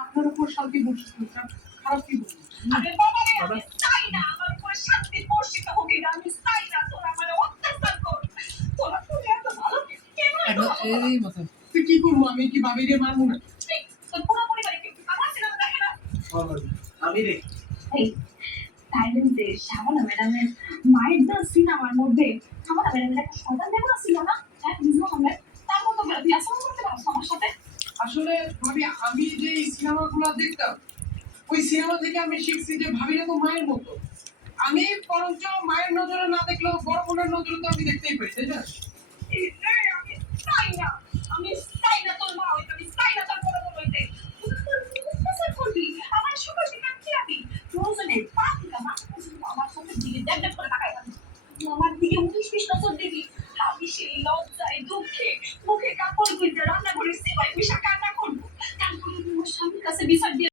আপনার উপর শান্তি বর্ষিত হোক, খারাপ কি বলবো? আরে বাবা রে, বাবা, আমি চাই না আমার উপরে শান্তি বর্ষিত হোক, এটা আমি চাই না। তোরা আমারে অত্যাচার কর। তোরা তুমি এত ভালো কেন এত ভালো? এই মাথা তুই কি করবো? আমি কি ভাবিরে মারবো না? এই, তোর পুরো পরিবারে কি আমার সিনেমা দেখে না? আমি রে এই, তাইলে যে শাবানা ম্যাডামের মায়ের দা সিনেমার মধ্যে শাবানা ম্যাডামের একটা সন্তান দেব না ছিল না? হ্যাঁ, বুঝলো আমরা তার মতো বিয়াসন করতে পারো আমার সাথে। আসলে ভাবি, আমি যে এই সিনেমাগুলো দেখতাম, ওই সিনেমা থেকে আমি শিখছি যে ভাবিরা তো মায়ের মতো। আমি বরঞ্চ মায়ের নজরে না দেখলেও বড় বোনের নজরে তো আমি দেখতেই পারি, তাই না? এই, আমি চাই না, আমি চাই না তোর মা হইতে, আমি চাই না তোর বড় বোন হইতে। তুই তোর অত্যাচার করবি, আমার সুখের দিকে খেয়াবি। প্রয়োজনে পা থেকে মাথা পর্যন্ত আমার চোখের দিকে দেখ দেখ করে তাকাই থাকবি। তুই আমার দিকে 19-20 নজর দিবি। আমি সেই লজ্জায় দুঃখে মুখে কাপড় গুঁজে রান্নাঘরে সিপাই বসে কান্না করবো। তারপরে আমি আমার স্বামীর কাছে বিচার দিয়ে